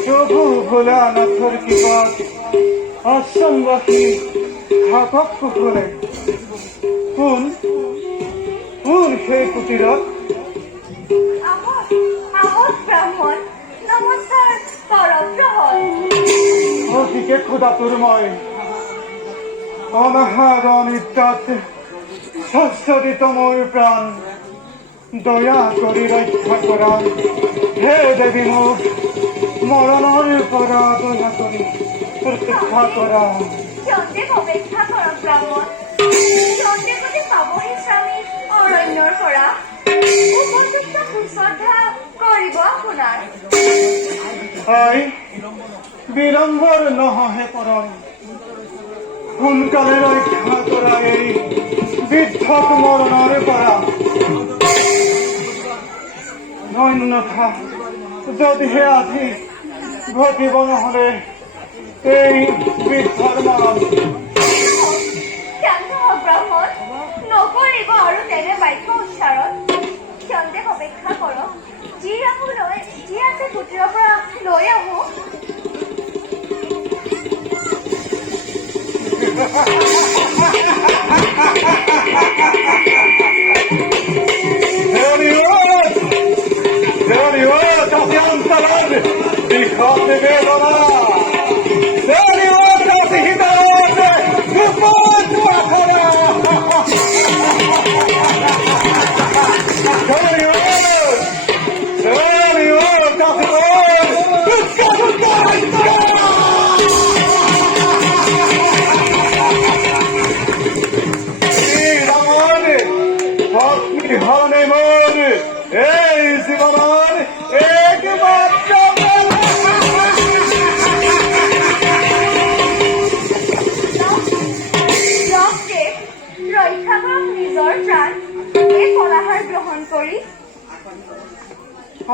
প্রভু ভোলানাথর কৃপাত আশ্রমবাসী থাকক কুকুরে কোন কোন সেই কুটিরত ব্রাহ্মণ নমস্কার পরব্রহ্মণ অধিকে ক্ষুধা তোরময় অনাহার অনিদ্রাত শস্যদিত মোর প্রাণ দয়া করি রক্ষা করা হে দেবী মুখ মরণের পরা দয়া করি রক্ষা করা চন্দ্রে অপেক্ষা কর ব্রাহ্মণ চন্দ্রে প্রতি পাবহি স্বামী অৰণ্যৰ পৰা উপযুক্ত সুশ্ৰদ্ধা কৰিব আপোনাৰ আই বিলম্বৰ নহহে পৰম সোনকালে ৰক্ষা কৰা এই বৃদ্ধক মৰণৰ পৰা অন্যথা যদিহে আজি ঘটিব নহলে এই বৃদ্ধৰ মৰণ শান্ত হওক ব্ৰাহ্মণ নকৰিব আৰু তেনে বাক্য উচ্চাৰণ চন্দ্ৰে অপেক্ষা কৰক যি আছে কুটিৰৰ পৰা লৈ আহো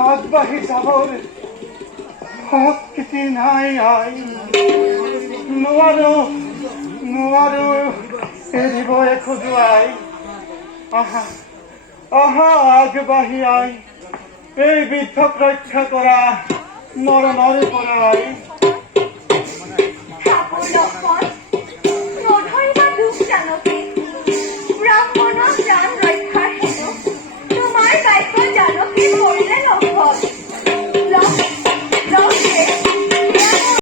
আগবাঢ়ি যাবৰ শক্তি নাই আই নোৱাৰো এৰিব খোজোৱাই আহা আগবাঢ়ি আই এই বৃদ্ধক ৰক্ষা কৰা মৰণৰ পৰাই